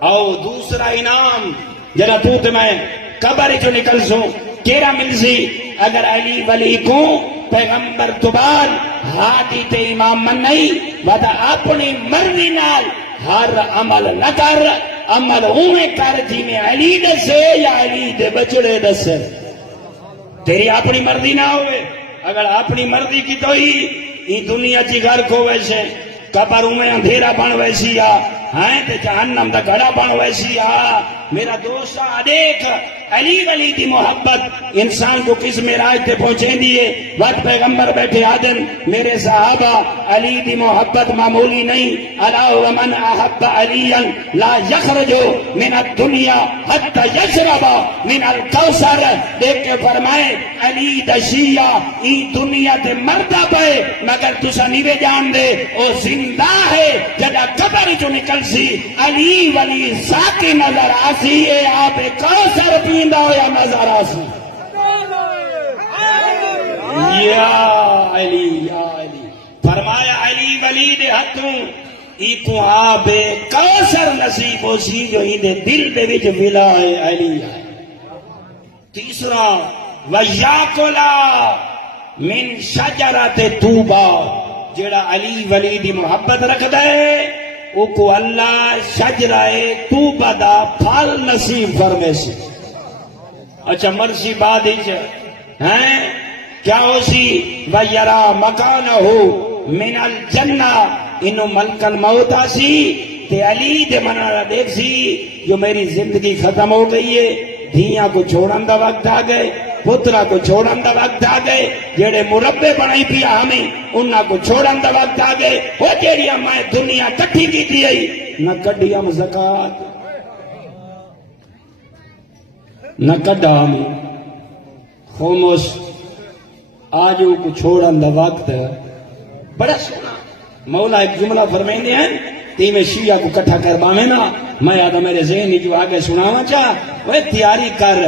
او دوسرا انعام جڑا تو تے میں قبر چ نکل سوں کیڑا ملسی اگر علی ولی کو پیغمبر تو بعد ہادی تے امام من نہیں ودا اپنی مرضی نال ہر عمل نہ کر عمل اوے کر جی میں علی دسے یا علی دے بچڑے دسے تیری اپنی مرضی نہ ہوئے اگر اپنی مرضی کی تو ہی یہ دنیا چی گھر کو ویسے قبر میں اندھیرا بن ویسی ہیں تے جہنم دا گھڑا بن ویسی میرا دوست دیکھ علی ولی دی محبت انسان کو کس معراج تے پہنچے دیے وقت پیغمبر بیٹھے آدن میرے صحابہ علی دی محبت معمولی نہیں الا ومن احب علیا لا یخرج من الدنیا حتی یشرب من الکوثر دیکھ کے فرمائے علی دشیہ ای دنیا تے مردہ پے مگر تسا نیوے جان دے او زندہ ہے جدا قبر جو نکل سی علی ولی ساکی نظر آسی اے آپ کوثر پیندا ہو یا نظر آسی یا علی فرمایا علی ولی دے ہتھوں ای کو آپ کوثر نصیب ہو سی جو ہی دے دل دے وچ ولا ہے علی ہے تیسرا وَيَأْكُلَ مِن شَجَرَةِ طُوبَى جیڑا علی ولی دی محبت رکھ دے او کو اللہ شجرہ طوبہ دا پھل نصیب فرمے سی اچھا مرسی بعد ہی ہیں کیا ہو سی وَيَرَى مَكَانَهُ مِنَ الْجَنَّةِ انہوں ملک الموت آسی تے علی دے منارہ دیکھ سی جو میری زندگی ختم ہو گئی ہے دھیاں کو چھوڑن دا وقت آ گئے پترا کو چھوڑن دا وقت آ گئے جیڑے مربے بنائی پیا ہمیں انہاں کو چھوڑن دا وقت آ گئے وہ جیڑی میں دنیا کٹھی کی تھی نہ کڈی ہم زکات نہ کڈا ہمیں خاموش آجو کو چھوڑن دا وقت بڑا سونا مولا ایک جملہ فرمائیں ہیں تی میں شیعہ کو کٹھا کر بانے نا میں آدھا میرے ذہنی جو آگے سناوا چاہ وہ تیاری کر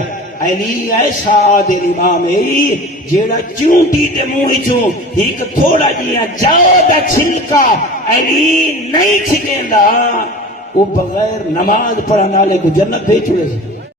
علی ایسا دے امام ای جیڑا چونٹی تے موہی چوں ایک تھوڑا جیاں جاؤ دا چھلکا علی نہیں چھکیں دا وہ بغیر نماز پڑھانا لے کو جنت بھیج چلے